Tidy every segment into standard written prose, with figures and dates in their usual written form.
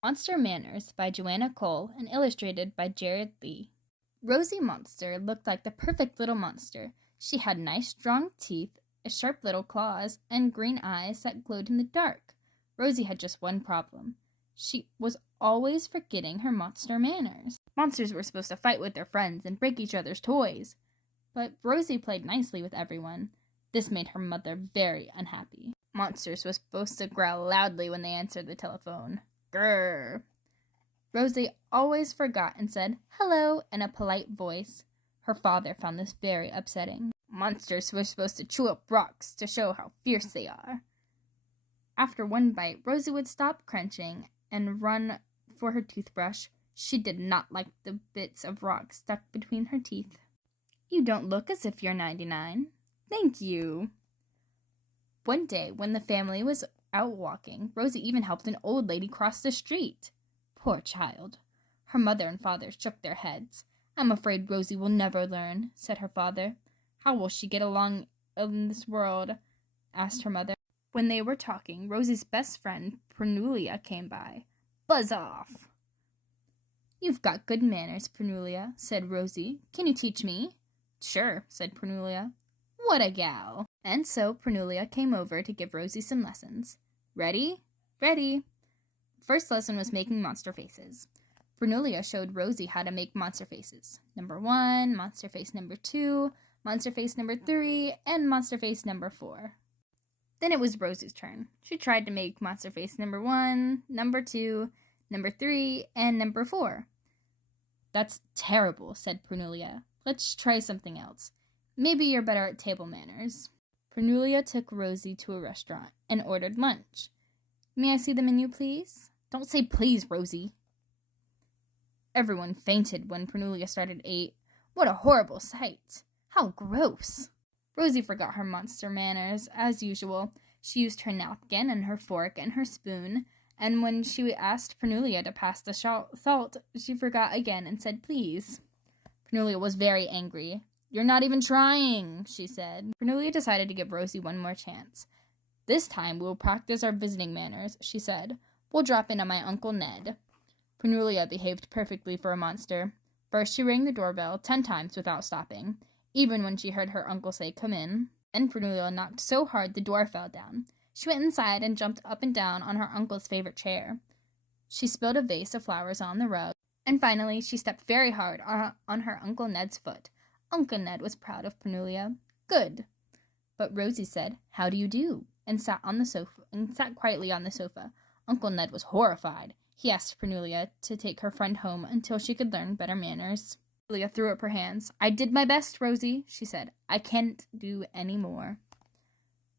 Monster Manners by Joanna Cole and illustrated by Jared Lee. Rosie Monster looked like the perfect little monster. She had nice strong teeth, sharp little claws, and green eyes that glowed in the dark. Rosie had just one problem. She was always forgetting her monster manners. Monsters were supposed to fight with their friends and break each other's toys. But Rosie played nicely with everyone. This made her mother very unhappy. Monsters were supposed to growl loudly when they answered the telephone. Grrr. Rosie always forgot and said hello in a polite voice. Her father found this very upsetting. Monsters were supposed to chew up rocks to show how fierce they are. After one bite, Rosie would stop crunching and run for her toothbrush. She did not like the bits of rock stuck between her teeth. You don't look as if you're 99. Thank you. One day, when the family was out walking, Rosie even helped an old lady cross the street. Poor child. Her mother and father shook their heads. I'm afraid Rosie will never learn, said her father. How will she get along in this world? Asked her mother. When they were talking, Rosie's best friend, Pernulia, came by. Buzz off. You've got good manners, Pernulia, said Rosie. Can you teach me? Sure, said Pernulia. What a gal. And so Pernulia came over to give Rosie some lessons. Ready? Ready. First lesson was making monster faces. Pernulia showed Rosie how to make monster faces. Number 1, monster face number 2, monster face number 3, and monster face number 4. Then it was Rosie's turn. She tried to make monster face number 1, number 2, number 3, and number 4. That's terrible, said Pernulia. Let's try something else. Maybe you're better at table manners. Pernulia took Rosie to a restaurant and ordered lunch. May I see the menu, please? Don't say please, Rosie. Everyone fainted when Pernulia started to eat. What a horrible sight. How gross. Rosie forgot her monster manners, as usual. She used her napkin and her fork and her spoon, and when she asked Pernulia to pass the salt, she forgot again and said please. Pernulia was very angry. You're not even trying, she said. Pernulia decided to give Rosie one more chance. This time we'll practice our visiting manners, she said. We'll drop in on my Uncle Ned. Pernulia behaved perfectly for a monster. First she rang the doorbell 10 times without stopping, even when she heard her uncle say, come in. Then Pernulia knocked so hard the door fell down. She went inside and jumped up and down on her uncle's favorite chair. She spilled a vase of flowers on the rug, and finally she stepped very hard on her Uncle Ned's foot. Uncle Ned was proud of Pernulia. Good. But Rosie said, how do you do? And sat quietly on the sofa. Uncle Ned was horrified. He asked Pernulia to take her friend home until she could learn better manners. Pernulia threw up her hands. I did my best, Rosie, she said. I can't do any more.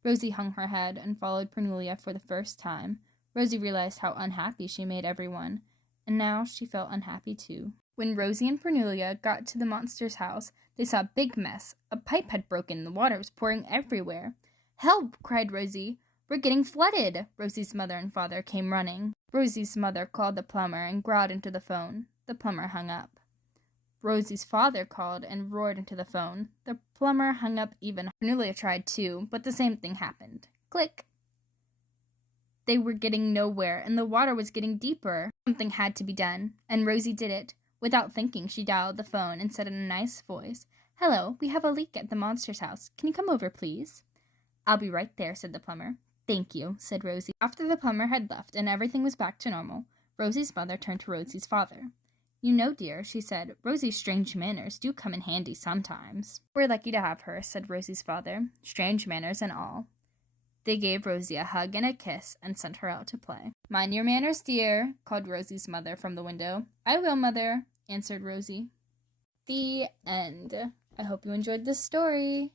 Rosie hung her head and followed Pernulia for the first time. Rosie realized how unhappy she made everyone, and now she felt unhappy too. When Rosie and Pernulia got to the monster's house, they saw a big mess. A pipe had broken. The water was pouring everywhere. Help! Cried Rosie. We're getting flooded. Rosie's mother and father came running. Rosie's mother called the plumber and growled into the phone. The plumber hung up. Rosie's father called and roared into the phone. The plumber hung up even. Pernulia tried too, but the same thing happened. Click! They were getting nowhere, and the water was getting deeper. Something had to be done, and Rosie did it. Without thinking, she dialed the phone and said in a nice voice, Hello, we have a leak at the monster's house. Can you come over, please? I'll be right there, said the plumber. Thank you, said Rosie. After the plumber had left and everything was back to normal, Rosie's mother turned to Rosie's father. You know, dear, she said, Rosie's strange manners do come in handy sometimes. We're lucky to have her, said Rosie's father, strange manners and all. They gave Rosie a hug and a kiss and sent her out to play. Mind your manners, dear, called Rosie's mother from the window. I will, mother, answered Rosie. The end. I hope you enjoyed this story.